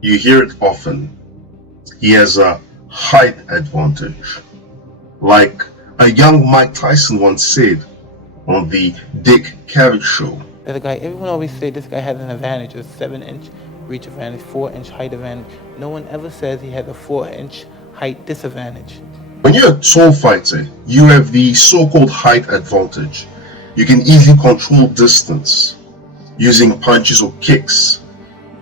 You hear it often. He has a height advantage. Like a young Mike Tyson once said on the Dick Cavett show. There's a guy, everyone always say this guy has an advantage, a 7-inch reach advantage, 4-inch height advantage. No one ever says he has a 4-inch height disadvantage. When you're a tall fighter, you have the so-called height advantage. You can easily control distance using punches or kicks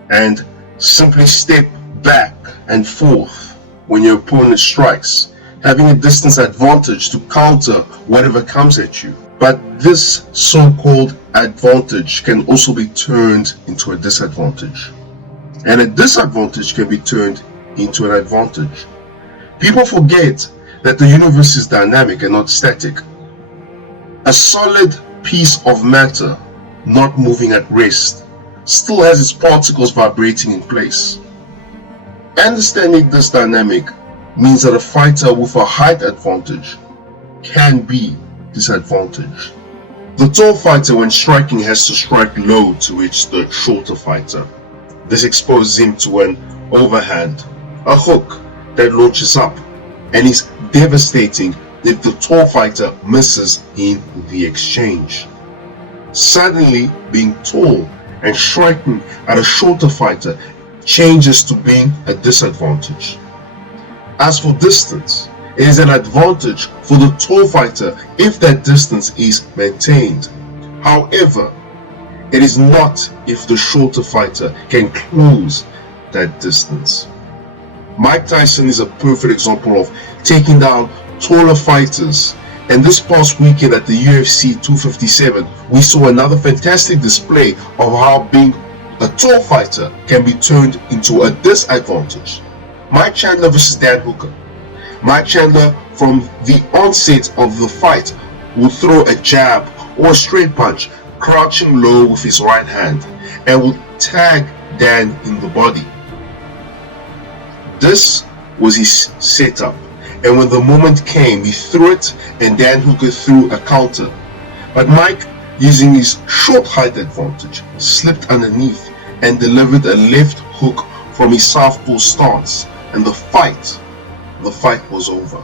and simply step back and forth when your opponent strikes, having a distance advantage to counter whatever comes at you. But this so-called advantage can also be turned into a disadvantage. And a disadvantage can be turned into an advantage. People forget that the universe is dynamic and not static. A solid piece of matter, not moving at rest, still has its particles vibrating in place. Understanding this dynamic means that a fighter with a height advantage can be disadvantaged. The tall fighter, when striking, has to strike low to reach the shorter fighter. This exposes him to an overhand, a hook that launches up, and is devastating if the tall fighter misses in the exchange. Suddenly, being tall and striking at a shorter fighter changes to being a disadvantage. As for distance, it is an advantage for the tall fighter if that distance is maintained. However, it is not if the shorter fighter can close that distance. Mike Tyson is a perfect example of taking down taller fighters, and this past weekend at the UFC 257 we saw another fantastic display of how being a tall fighter can be turned into a disadvantage. Mike Chandler versus Dan Hooker. Mike Chandler, from the onset of the fight, will throw a jab or a straight punch, crouching low with his right hand, and will tag Dan in the body. This was his setup, and when the moment came, he threw it and Dan Hooker threw a counter. But Mike, using his short height advantage, slipped underneath and delivered a left hook from his southpaw stance, and the fight was over.